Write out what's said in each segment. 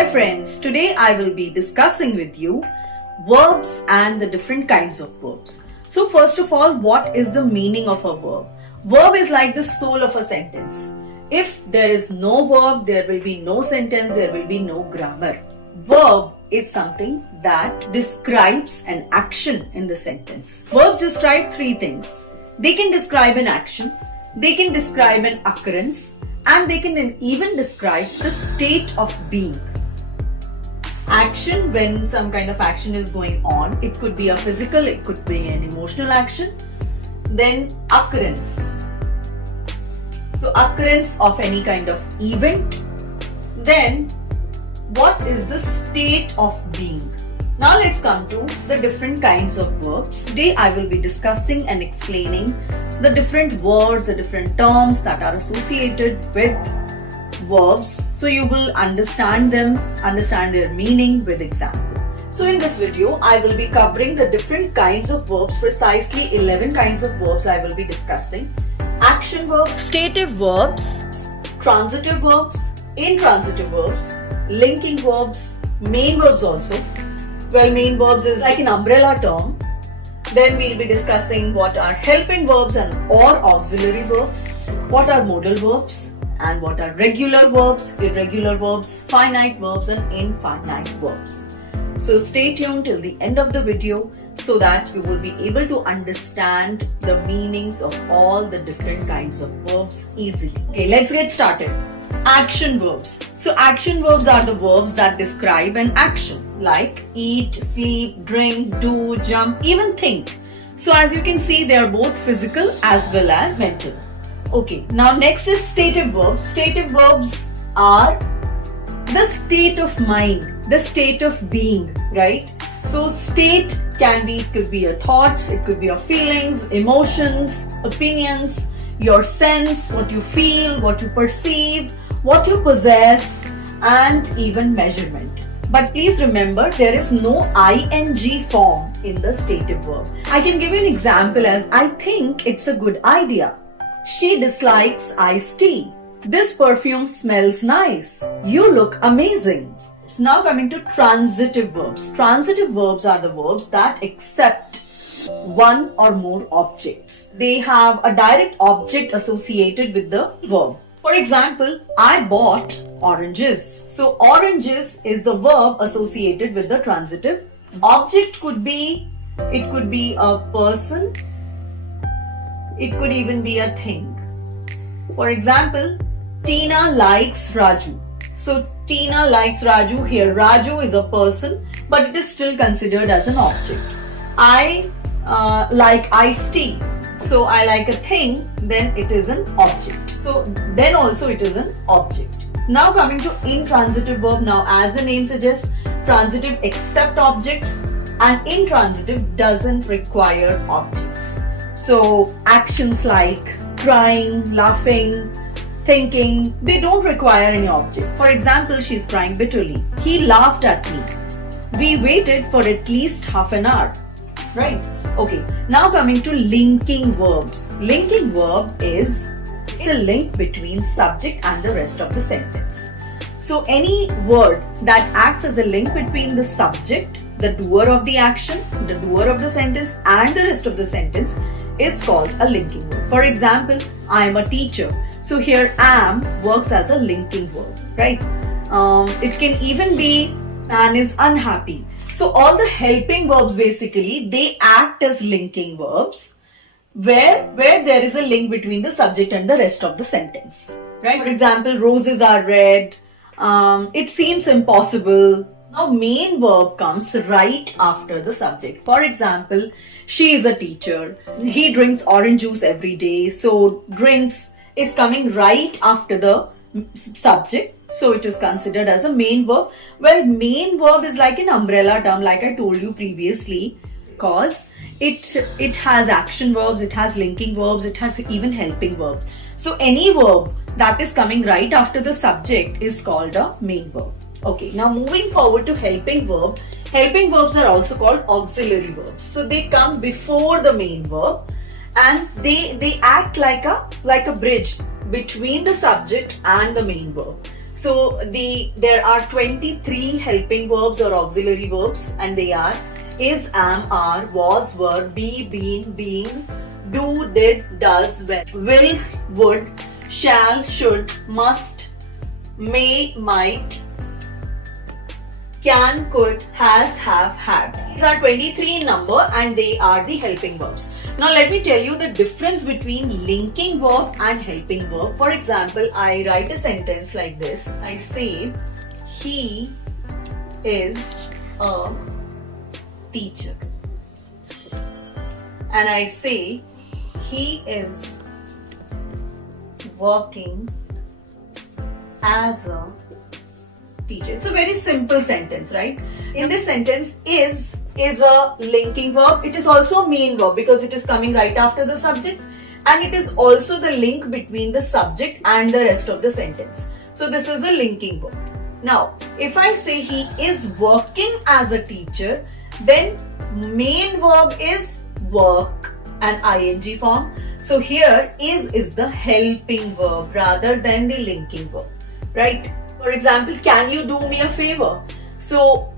Hi friends, today I will be discussing with you verbs and the different kinds of verbs. So first of all, what is the meaning of a verb? Verb is like the soul of a sentence. If there is no verb, there will be no sentence, there will be no grammar. Verb is something that describes an action in the sentence. Verbs describe three things. They can describe an action, they can describe an occurrence, and they can even describe the state of being. Action, when some kind of action is going on, it could be a physical, it could be an emotional action. Then occurrence. So occurrence of any kind of event. Then what is the state of being? Now let's come to the different kinds of verbs. Today I will be discussing and explaining the different words, the different terms that are associated with verbs, so you will understand them, understand their meaning with example. So in this video, I will be covering the different kinds of verbs, precisely 11 kinds of verbs I will be discussing. Action verbs, stative verbs, transitive verbs, intransitive verbs, linking verbs, main verbs also. Well, main verbs is like an umbrella term. Then we'll be discussing what are helping verbs and or auxiliary verbs, what are modal verbs, and what are regular verbs, irregular verbs, finite verbs and infinite verbs. So stay tuned till the end of the video so that you will be able to understand the meanings of all the different kinds of verbs easily. Okay, let's get started. Action verbs. So action verbs are the verbs that describe an action like eat, sleep, drink, do, jump, even think. So as you can see, they are both physical as well as mental. Okay, now next is stative verbs. Stative verbs are the state of mind, the state of being, right? So state it could be your thoughts, it could be your feelings, emotions, opinions, your sense, what you feel, what you perceive, what you possess, and even measurement. But please remember, there is no ing form in the stative verb. I can give you an example as I think it's a good idea. She dislikes iced tea. This perfume smells nice. You look amazing. So now coming to transitive verbs. Transitive verbs are the verbs that accept one or more objects. They have a direct object associated with the verb. For example, I bought oranges. So oranges is the verb associated with the transitive. Object could be a person. It could even be a thing. For example, Tina likes Raju. So Tina likes Raju. Here Raju is a person, but it is still considered as an object. I like iced tea. So I like a thing, then it is an object. So then also it is an object. Now coming to intransitive verb. Now as the name suggests, transitive accept objects and intransitive doesn't require objects. So actions like crying, laughing, thinking, they don't require any object. For example, she's crying bitterly. He laughed at me. We waited for at least half an hour. Right? Okay. Now coming to linking verbs. Linking verb is a link between subject and the rest of the sentence. So any word that acts as a link between the subject, the doer of the action, the doer of the sentence and the rest of the sentence is called a linking verb. For example, I am a teacher. So here am works as a linking verb, right? It can even be man is unhappy. So all the helping verbs basically, they act as linking verbs where there is a link between the subject and the rest of the sentence, right? For example, roses are red. It seems impossible. Now main verb comes right after the subject. For example, she is a teacher. He drinks orange juice every day. So drinks is coming right after the subject. So it is considered as a main verb. Well, main verb is like an umbrella term like I told you previously because it has action verbs, it has linking verbs, it has even helping verbs. So any verb that is coming right after the subject is called a main verb. Okay, now moving forward to helping verb. Helping verbs are also called auxiliary verbs. So they come before the main verb and they act like a bridge between the subject and the main verb. So there are 23 helping verbs or auxiliary verbs, and they are is, am, are, was, were, be, been, being, do, did, does, will, would, shall, should, must, may, might, can, could, has, have, had. These are 23 in number and they are the helping verbs. Now let me tell you the difference between linking verb and helping verb. For example, I write a sentence like this. I say, he is a teacher. And I say, he is working as a teacher. It's a very simple sentence, right? In this sentence, is a linking verb. It is also a main verb because it is coming right after the subject, and it is also the link between the subject and the rest of the sentence. So this is a linking verb. Now, if I say he is working as a teacher, then main verb is work and ing form. So here is the helping verb rather than the linking verb, right? For example, can you do me a favor? So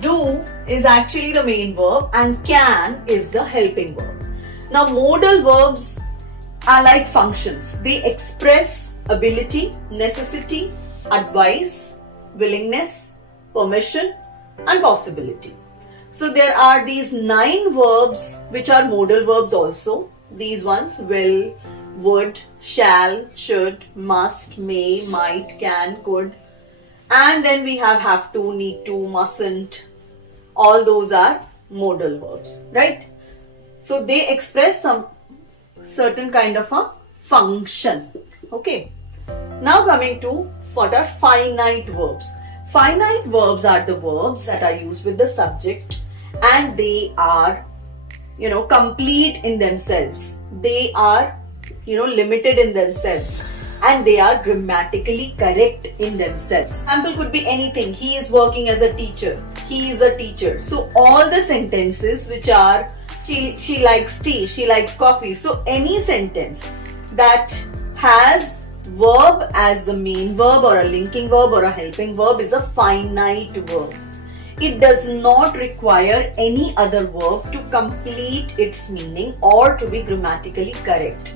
do is actually the main verb and can is the helping verb. Now modal verbs are like functions. They express ability, necessity, advice, willingness, permission and possibility. So there are these 9 verbs which are modal verbs also. These ones: will, would, shall, should, must, may, might, can, could. And then we have to, need to, mustn't. All those are modal verbs, right? So they express some certain kind of a function. Okay. Now coming to what are finite verbs. Finite verbs are the verbs that are used with the subject and they are, complete in themselves. They are, limited in themselves and they are grammatically correct in themselves. Example could be anything. He is working as a teacher. He is a teacher. So all the sentences which are she likes tea, she likes coffee. So any sentence that has verb as the main verb or a linking verb or a helping verb is a finite verb. It does not require any other verb to complete its meaning or to be grammatically correct.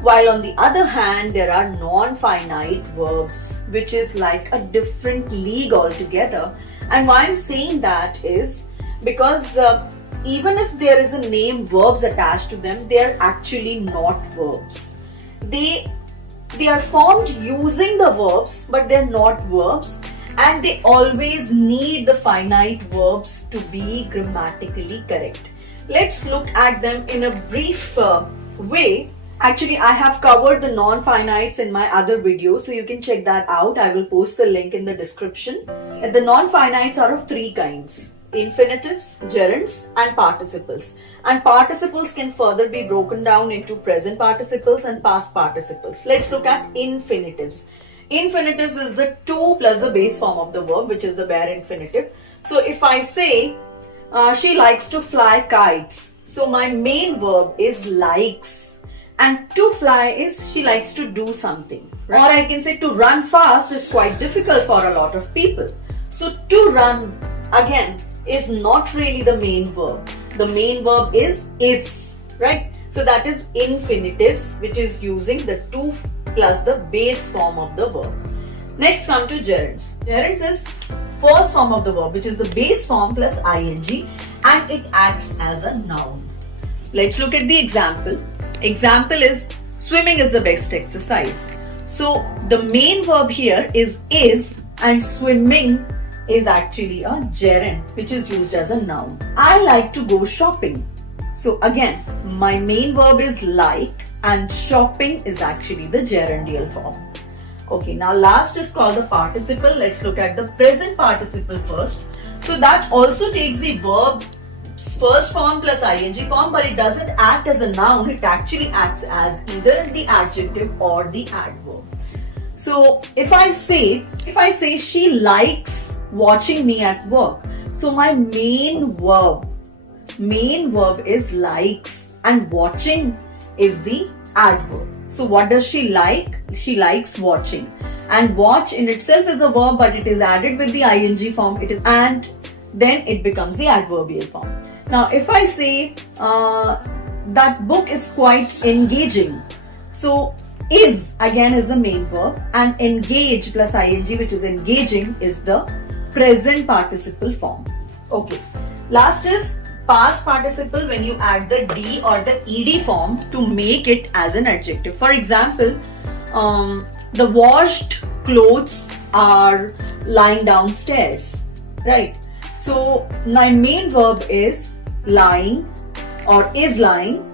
While on the other hand, there are non-finite verbs, which is like a different league altogether. And why I'm saying that is because even if there is a name verbs attached to them, they are actually not verbs. They are formed using the verbs, but they're not verbs. And they always need the finite verbs to be grammatically correct. Let's look at them in a brief way. Actually, I have covered the non-finites in my other video, so you can check that out. I will post the link in the description. The non-finites are of 3 kinds: infinitives, gerunds, and participles. And participles can further be broken down into present participles and past participles. Let's look at infinitives. Infinitives is the to plus the base form of the verb, which is the bare infinitive. So if I say she likes to fly kites, so my main verb is likes, and to fly is she likes to do something. Or I can say to run fast is quite difficult for a lot of people. So to run again is not really the main verb. The main verb is, right? So that is infinitives, which is using the to plus the base form of the verb. Next come to gerunds. Gerunds is first form of the verb, which is the base form plus ing, and it acts as a noun. Let's look at the example. Example is swimming is the best exercise. So the main verb here is and swimming is actually a gerund, which is used as a noun. I like to go shopping. So again, my main verb is like and shopping is actually the gerundial form. Okay, now last is called the participle. Let's look at the present participle first. So that also takes the verb's first form plus ing form, but it doesn't act as a noun. It actually acts as either the adjective or the adverb. So if I say she likes watching me at work, so my main verb is likes and watching is the adverb. So what does she like? She likes watching. And watch in itself is a verb, but it is added with the ing form. And then it becomes the adverbial form. Now, if I say that book is quite engaging, so is again is the main verb, and engage plus ing, which is engaging, is the present participle form. Okay. Last is past participle, when you add the d or the ed form to make it as an adjective. For example, the washed clothes are lying downstairs, right? So my main verb is lying or is lying,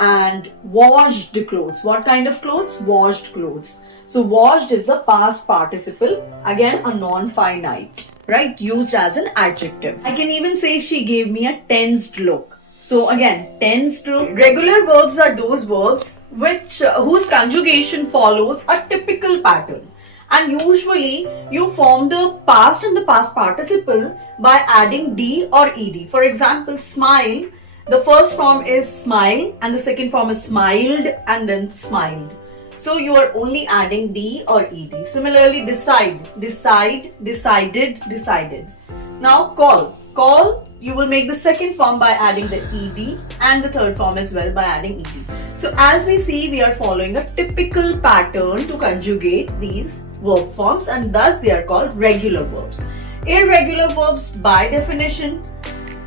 and washed clothes. What kind of clothes? Washed clothes. So washed is the past participle, again a non-finite, right? Used as an adjective. I can even say she gave me a tensed look. So again, tensed look. Regular verbs are those verbs whose conjugation follows a typical pattern. And usually you form the past and the past participle by adding d or ed. For example, smile, the first form is smile and the second form is smiled and then smiled. So you are only adding d or ed. Similarly, decide, decided, decided. Now call, you will make the second form by adding the ed and the third form as well by adding ed. So as we see, we are following a typical pattern to conjugate these verb forms, and thus they are called regular verbs. Irregular verbs by definition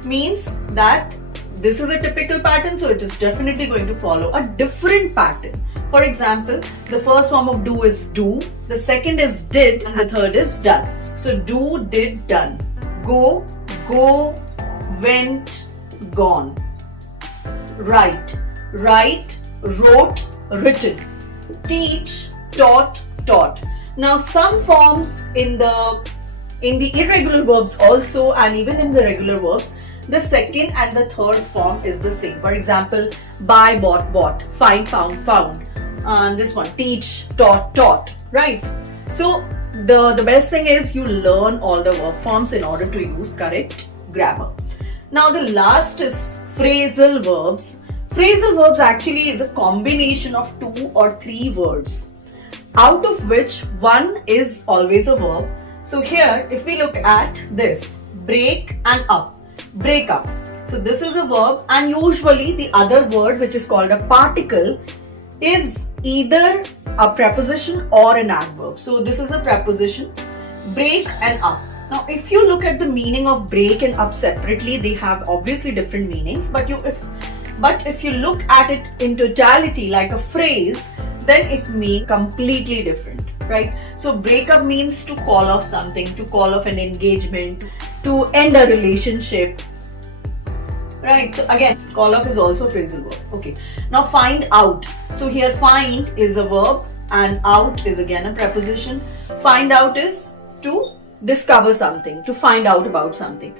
means that this is a typical pattern, so it is definitely going to follow a different pattern. For example, the first form of do is do, the second is did, and the third is done. So do, did, done. Go, went, gone. Write, wrote, written. Teach, taught. Now some forms in the irregular verbs also, and even in the regular verbs, the second and the third form is the same. For example, buy, bought, find, found. And this one, teach, taught, right? So the best thing is you learn all the verb forms in order to use correct grammar. Now the last is phrasal verbs. Phrasal verbs actually is a combination of 2 or 3 words, out of which one is always a verb. So here, if we look at this, break and up. Break up. So this is a verb, and usually the other word, which is called a particle, is either a preposition or an adverb. So this is a preposition, break and up. Now if you look at the meaning of break and up separately, they have obviously different meanings, but if you look at it in totality like a phrase, then it means completely different, right? So break up means to call off something, to call off an engagement, to end a relationship, right? So again, call off is also phrasal verb. Okay. Now find out. So here find is a verb and out is again a preposition. Find out is to discover something, to find out about something.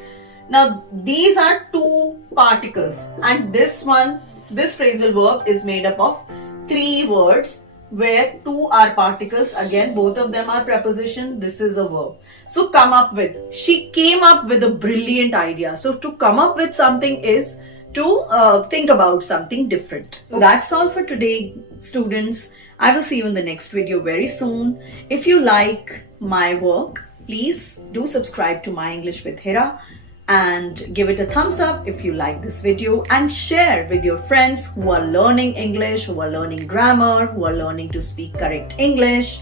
Now these are 2 particles, and this phrasal verb is made up of 3 words, where 2 are particles. Again, both of them are preposition. This is a verb. So come up with. She came up with a brilliant idea. So to come up with something is to think about something different. So that's all for today, students. I will see you in the next video very soon. If you like my work, please do subscribe to My English with Hira, and give it a thumbs up if you like this video, and share with your friends who are learning English, who are learning grammar, who are learning to speak correct English,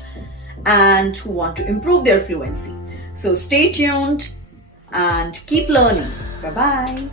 and who want to improve their fluency. So stay tuned and keep learning. Bye-bye.